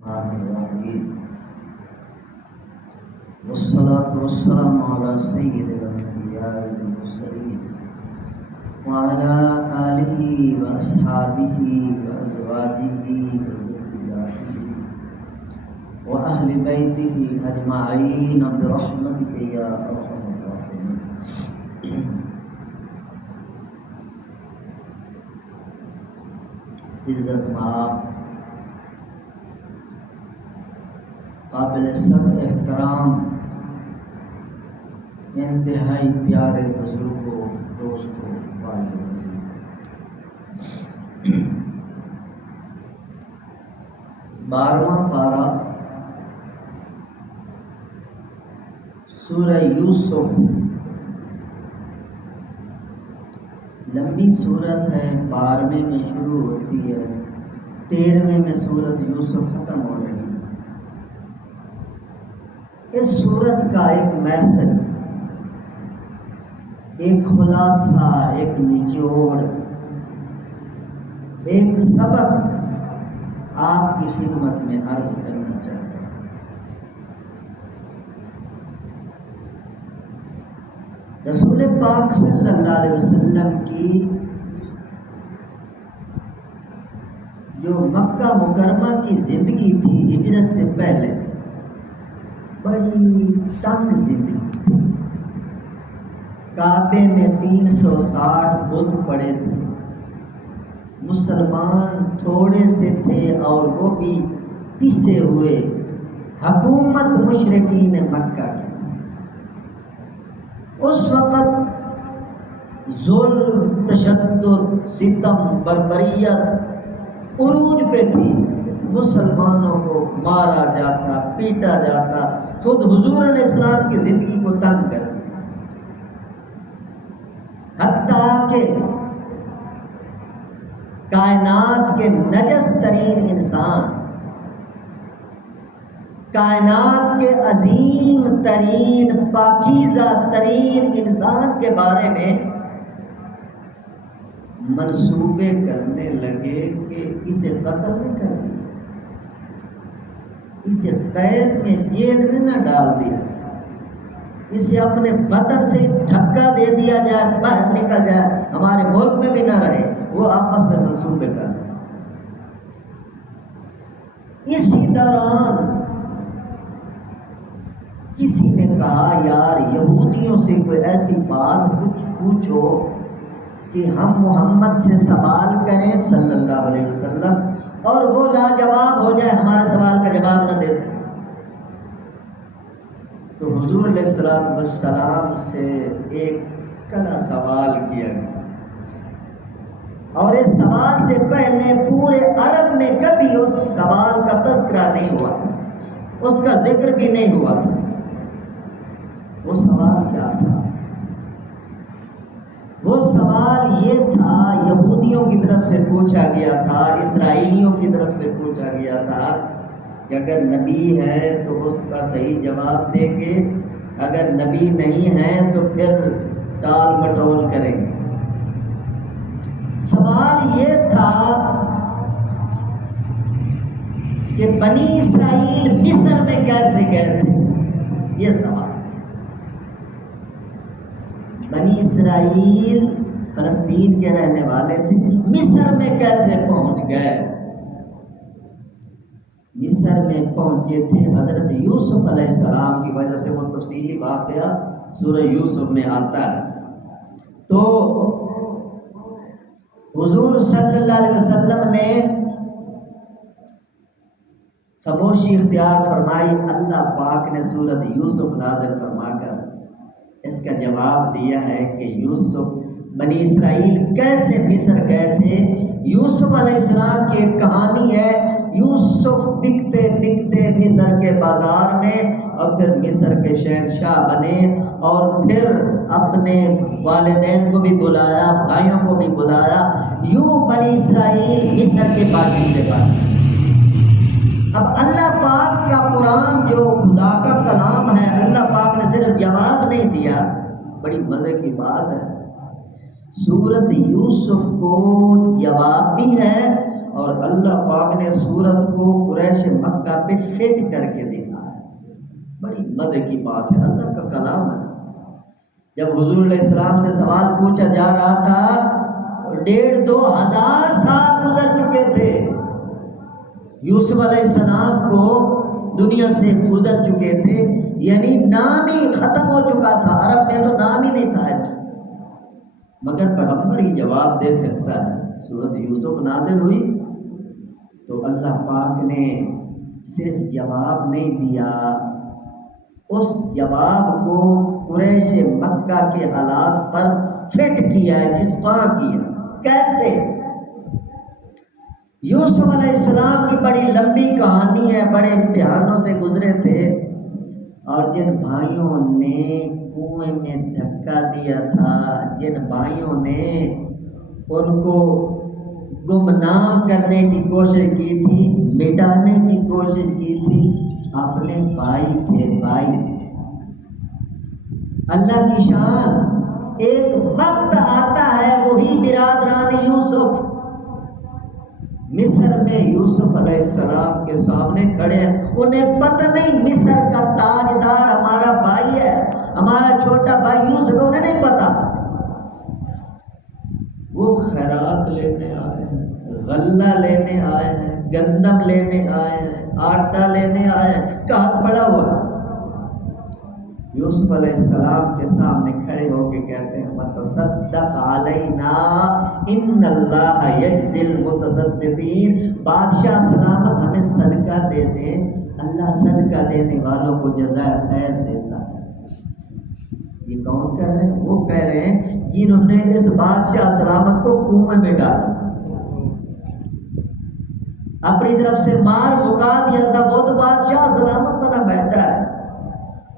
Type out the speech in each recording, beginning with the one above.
الرحيم والصلاة والسلام على سيد الأنبياء والمرسلين وعلى آله وأصحابه وأزواجه وذرياته وأهل بيته أجمعين برحمتك يا أرحم الراحمين. عزت مآب قابل صدر احترام انتہائی پیارے بزرگوں دوستوں والے وسیع 12واں پارہ سورہ یوسف لمبی صورت ہے، 12ویں میں شروع ہوتی ہے، 13ویں میں سورت یوسف ختم ہو رہی ہے۔ اس صورت کا ایک میسج، ایک خلاصہ، ایک نچوڑ، ایک سبق آپ کی خدمت میں عرض کرنا چاہتا ہوں۔ رسول پاک صلی اللہ علیہ وسلم کی جو مکہ مکرمہ کی زندگی تھی ہجرت سے پہلے، بڑی تنگ زندگی تھی۔ کعبے میں 360 بت پڑے تھے، مسلمان تھوڑے سے تھے اور وہ بھی پسے ہوئے، حکومت مشرکین مکہ کی۔ اس وقت ظلم، تشدد، ستم، بربریت عروج پہ تھی، مسلمانوں کو مارا جاتا، پیٹا جاتا، خود حضور علیہ السلام کی زندگی کو تنگ کر دیا، حتیٰ کہ کائنات کے نجس ترین انسان، کائنات کے عظیم ترین پاکیزہ ترین انسان کے بارے میں منصوبے کرنے لگے کہ اسے قتل نہ کر دیا، اسے قید میں جیل میں نہ ڈال دیا، اسے اپنے وطن سے دھکا دے دیا جائے، باہر نکل جائے، ہمارے ملک میں بھی نہ رہے۔ وہ آپس میں منصوبے کر رہے۔ اسی دوران کسی نے کہا یار یہودیوں سے کوئی ایسی بات کچھ پوچھو کہ ہم محمد سے سوال کریں صلی اللہ علیہ وسلم اور وہ لاجواب ہو جائے، ہمارے سوال کا جواب نہ دے سکے۔ تو حضور علیہ السلام سے ایک کڑا سوال کیا گیا، اور اس سوال سے پہلے پورے عرب میں کبھی اس سوال کا تذکرہ نہیں ہوا، اس کا ذکر بھی نہیں ہوا۔ وہ سوال کیا تھا؟ وہ سوال یہ تھا، یہودیوں کی طرف سے پوچھا گیا تھا، اسرائیلیوں کی طرف سے پوچھا گیا تھا کہ اگر نبی ہے تو اس کا صحیح جواب دیں گے، اگر نبی نہیں ہے تو پھر ٹال مٹول کریں گے۔ سوال یہ تھا کہ بنی اسرائیل مصر میں کیسے گئے تھے؟ یہ سوال۔ بنی اسرائیل فلسطین کے رہنے والے تھے، مصر میں کیسے پہنچ گئے؟ مصر میں پہنچے تھے حضرت یوسف علیہ السلام کی وجہ سے، وہ تفصیلی واقعہ سورہ یوسف میں آتا ہے۔ تو حضور صلی اللہ علیہ وسلم نے خاموشی اختیار فرمائی، اللہ پاک نے سورۃ یوسف نازل فرما کر اس کا جواب دیا ہے کہ یوسف بنی اسرائیل کیسے مصر گئے تھے۔ یوسف علیہ السلام کی ایک کہانی ہے، یوسف بکتے بکتے مصر کے بازار میں اور پھر مصر کے شہنشاہ بنے، اور پھر اپنے والدین کو بھی بلایا، بھائیوں کو بھی بلایا، یوں بنی اسرائیل مصر کے باشندے بنے۔ اب اللہ پاک کا قرآن جو خدا کا کلام ہے، اللہ پاک نے صرف جواب نہیں دیا، بڑی مزے کی بات ہے، سورۃ یوسف کو جواب بھی ہے اور اللہ پاک نے سورت کو قریش مکہ پہ فٹ کر کے دکھایا. بڑی مزے کی بات ہے، اللہ کا کلام ہے. جب حضور علیہ السلام سے سوال پوچھا جا رہا تھا، 1500 سال گزر چکے تھے، یوسف علیہ السلام کو دنیا سے گزر چکے تھے، یعنی نام ہی ختم ہو چکا تھا، عرب میں تو نام ہی نہیں تھا، مگر پیغمبر ہی جواب دے سکتا ہے. سورۃ یوسف نازل ہوئی تو اللہ پاک نے صرف جواب نہیں دیا، اس جواب کو قریش مکہ کے حالات پر فٹ کیا ہے، جسپاں کیا. کیسے؟ یوسف علیہ السلام کی بڑی لمبی کہانی ہے، بڑے امتحانوں سے گزرے تھے، اور جن بھائیوں نے کنویں میں دھکا دیا تھا، جن بھائیوں نے ان کو گمنام کرنے کی کوشش کی تھی، مٹانے کی کوشش کی تھی، اپنے بھائی تھے. بھائی اللہ کی شان، ایک وقت آتا ہے وہی برادران یوسف مصر میں یوسف علیہ السلام کے سامنے کھڑے ہیں. انہیں پتہ نہیں مصر کا تاجدار ہمارا بھائی ہے، ہمارا چھوٹا بھائی یوسف ہے، انہیں نہیں پتا. وہ خیرات لینے آئے ہیں، غلہ لینے آئے ہیں، گندم لینے آئے ہیں، آٹا لینے آئے ہیں، کہات پڑا ہوا ہے. یوسف علیہ السلام کے سامنے کھڑے ہو کے کہتے ہیں وَتَصَدَّقْ عَلَيْنَا إِنَّ اللَّهَ يَجْزِي الْمُتَصَدِّقِينَ. بادشاہ سلامت ہمیں صدقہ دے دے، اللہ صدقہ دینے والوں کو جزائے خیر دیتا ہے. یہ کون کہہ رہے ہیں؟ وہ کہہ رہے ہیں جنہوں نے اس بادشاہ سلامت کو کنویں میں ڈالا، اپنی طرف سے مار مکا دیا تھا، وہ تو بادشاہ سلامت بنا بیٹھا ہے.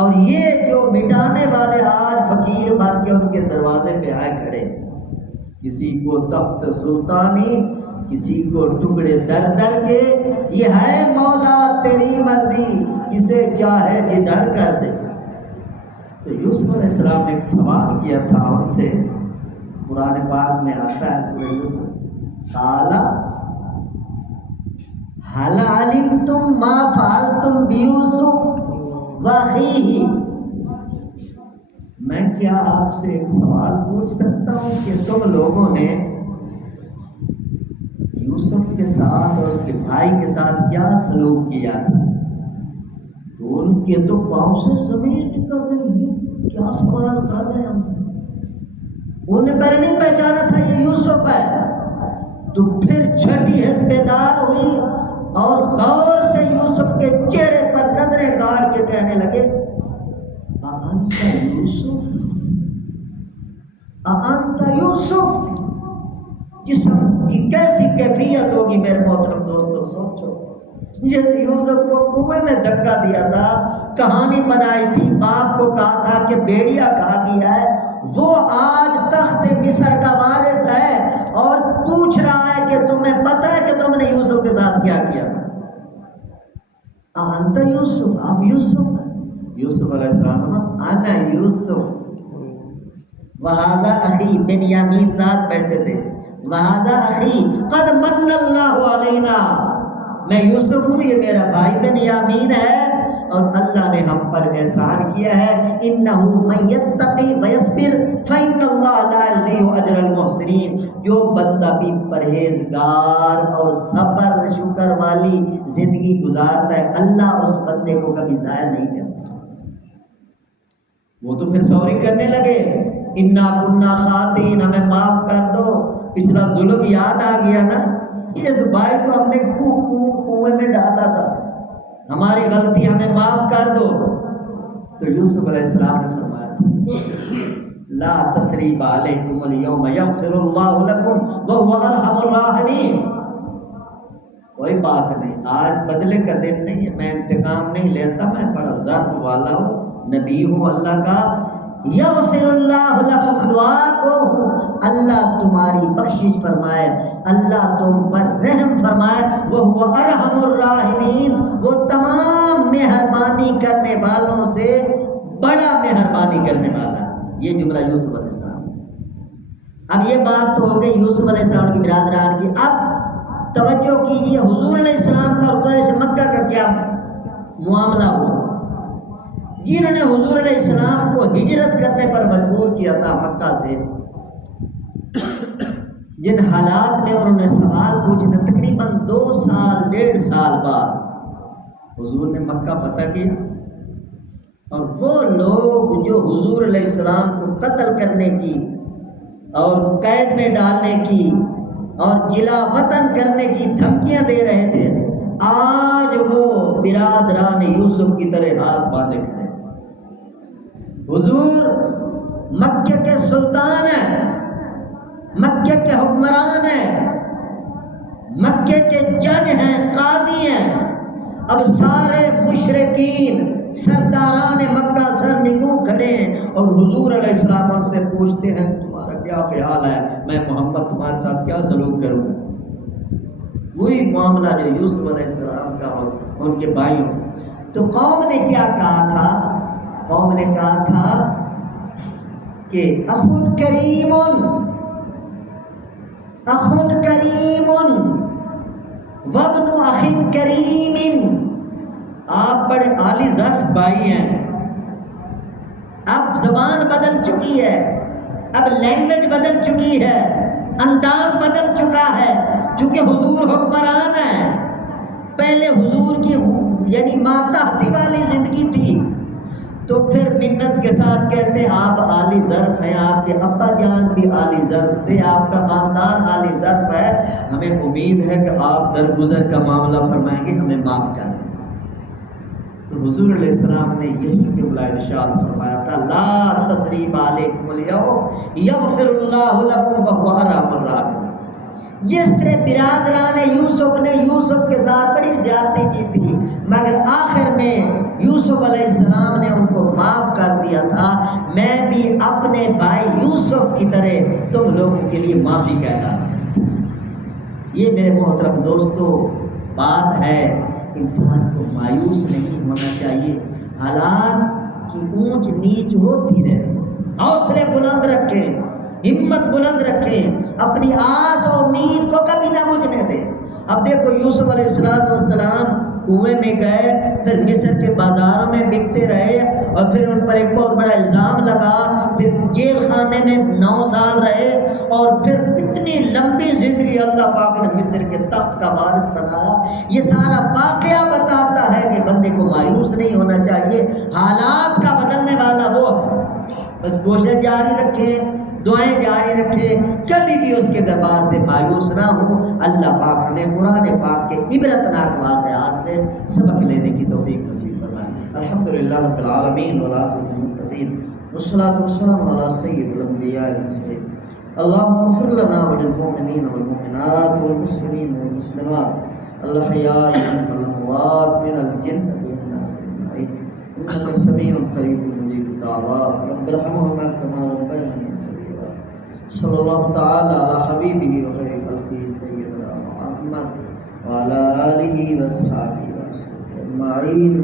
اور یہ جو مٹانے والے آج فقیر بن کے ان کے دروازے پہ آئے کھڑے، کسی کو تخت سلطانی، کسی کو ٹکڑے در در کے. یہ ہے مولا تیری مرضی، جسے چاہے ادھر کر دے. تو یوسف علیہ السلام نے ایک سوال کیا تھا ان سے، قرآن پاک میں آتا ہے سورہ یوسف، قالا هل علمتم ما فعلتم بیوسف واخیہ. میں کیا آپ سے ایک سوال پوچھ سکتا ہوں کہ تم لوگوں نے یوسف کے ساتھ اور اس کے بھائی کے ساتھ کیا سلوک کیا تھا؟ تو ان کے تو پاؤں سے زمین نکل رہی، یہ کیا سوال کر رہے ہیں ہم سے؟ انہیں پہلے نہیں پہچانا تھا یہ یوسف ہے. تو پھر چھٹی حسبدار ہوئی اور غور سے یوسف کے چہرے پر نظریں گاڑ کے کہنے لگے اَأَنْتَ یوسف، اَأَنْتَ یوسف. جسم کی کیسی کیفیت ہوگی میرے محترم دوستو، سوچو. جیسے یوسف کو کنویں میں دھکا دیا تھا، کہانی بنائی تھی، باپ کو کہا تھا کہ بیڑیا کھا گیا ہے، وہ آج تخت مصر کا وارث ہے اور پوچھ رہا ہے کہ تمہیں پتہ ہے کہ تم نے یوسف کے ساتھ کیا کیا؟ انت یوسف، آپ یوسف ہیں. یوسف علیہ السلام انا یوسف وہذا اخی، بنیامین ساتھ بیٹھتے تھے، وہذا اخی قد من اللہ علینا، میں یوسف ہوں، یہ میرا بھائی بنیامین ہے اور اللہ نے ہم پر احسان کیا ہے. انہ من یتقی ویصبر فإن اللہ لا یضیع اجر المحسنین. جو بندہ بھی پرہیزگار اور صبر شکر والی زندگی گزارتا ہے، اللہ اس بندے کو کبھی ضائع نہیں کرتا. وہ تو پھر سوری کرنے لگے، انا کنا خاطئین، ہمیں معاف کر دو، پچھلا ظلم یاد آ گیا نا، اس بھائی کو ہم نے کنویں میں ڈالا تھا، ہماری غلطی ہمیں معاف کر دو. تو یوسف علیہ السلام نے فرمایا لا تثریب علیکم اليوم یغفر اللہ لکم وہو ارحم الراحمین. کوئی بات نہیں، آج بدلے کا دن نہیں ہے، میں انتقام نہیں لیتا، میں بڑا ضرب والا ہوں، نبی ہوں اللہ کا. یغفر اللہ لکم، دعا کو اللہ تمہاری بخشش فرمائے، اللہ تم پر رحم فرمائے. وہ ارحم الراحمین، وہ تمام مہربانی کرنے والوں سے بڑا مہربانی کرنے والا ہے. یہ جملہ یوسف علیہ السلام. اب یہ بات تو ہو گئی یوسف علیہ السلام کی برادران کی. اب توجہ کیجیے حضور علیہ السلام کا اور قریش مکہ کا کیا معاملہ ہوا۔ جنہوں نے حضور علیہ السلام کو ہجرت کرنے پر مجبور کیا تھا مکہ سے، جن حالات میں انہوں نے سوال پوچھے تھے، تقریباً 2 سال 1.5 سال بعد حضور نے مکہ فتح کیا، اور وہ لوگ جو حضور علیہ السلام کو قتل کرنے کی اور قید میں ڈالنے کی اور جلا وطن کرنے کی دھمکیاں دے رہے تھے، آج وہ برادران یوسف کی طرح ہاتھ باندھے کھڑے۔ حضور مکہ کے سلطان ہیں، مکہ کے حکمران ہیں، مکہ کے جج ہیں، قاضی ہیں۔ اب سارے مشرکین سرداران مکہ سر نگو کھڑے ہیں، اور حضور علیہ السلام ان سے پوچھتے ہیں تمہارا کیا خیال ہے، میں محمد تمہارے ساتھ کیا سلوک کروں گا؟ وہی معاملہ جو یوسف علیہ السلام کا اور ان کے بھائیوں۔ تو قوم نے کیا کہا تھا؟ قوم نے کہا تھا کہ اخن کریم، اخن کریم وابن اخن کریم، آپ بڑے عالی ظرف بھائی ہیں۔ اب زبان بدل چکی ہے، اب لینگویج بدل چکی ہے، انداز بدل چکا ہے، چونکہ حضور حکمران ہیں۔ پہلے حضور کی یعنی ماتحتی والی زندگی تھی، تو پھر منت کے ساتھ کہتے ہیں آپ عالی ظرف ہیں، آپ کے ابا جان بھی عالی ظرف تھے، آپ کا خاندان عالی ظرف ہے، ہمیں امید ہے کہ آپ درگزر کا معاملہ فرمائیں گے، ہمیں معاف کر دیں۔ تو حضور علیہ السلام نے یہی جملہ ارشاد فرمایا تھا، لا تثریب علیکم الیوم یغفر اللہ لکم وہو ارحم الراحمین۔ جس طرح برادران یوسف نے یوسف کے ساتھ بڑی زیادتی کی تھی، مگر آخر میں یوسف علیہ السلام نے ان کو معاف کر دیا تھا، میں بھی اپنے بھائی یوسف کی طرح تم لوگوں کے لیے معافی کہتا ہوں۔ یہ میرے محترم دوستو بات ہے، انسان کو مایوس نہیں ہونا چاہیے، حالات کی اونچ نیچ ہوتی رہے، حوصلے بلند رکھیں، ہمت بلند رکھیں، اپنی آس و امید کو کبھی نہ بجھنے دیں۔ اب دیکھو یوسف علیہ السلام کنویں میں گئے، پھر مصر کے بازاروں میں بکتے رہے، اور پھر ان پر ایک بہت بڑا الزام لگا، پھر جیل خانے میں 9 سال رہے، اور پھر اتنی لمبی زندگی اللہ پاک نے مصر کے تخت کا وارث بنایا۔ یہ سارا واقعہ بتاتا ہے کہ بندے کو مایوس نہیں ہونا چاہیے، حالات کا بدلنے والا وہ ہے۔ بس کوشش جاری رکھیں، دعائیں جاری رکھیں، کبھی بھی اس کے دربار سے مایوس نہ ہوں۔ اللہ پاک ہمیں قرآن پاک کے عبرتناک واقعات سے سبق لینے کی توفیق نصیب فرمائے۔ الحمدللہ رب العالمین والعاقبۃ للمتقین والصلاۃ والسلام علی سید الانبیاء والمرسلین۔ اللهم اغفر لنا وللمؤمنین والمؤمنات والمسلمین والمسلمات الاحیاء منهم والاموات من الجنة والناس اجمعین انک سمیع قریب مجیب الدعوات رب ارحمهما كما ربياني صغيرا۔ صلی اللہ تعالی علی حبیبہ وخیر خلقہ سیدنا محمد وعلی آلہ واصحابہ اجمعین۔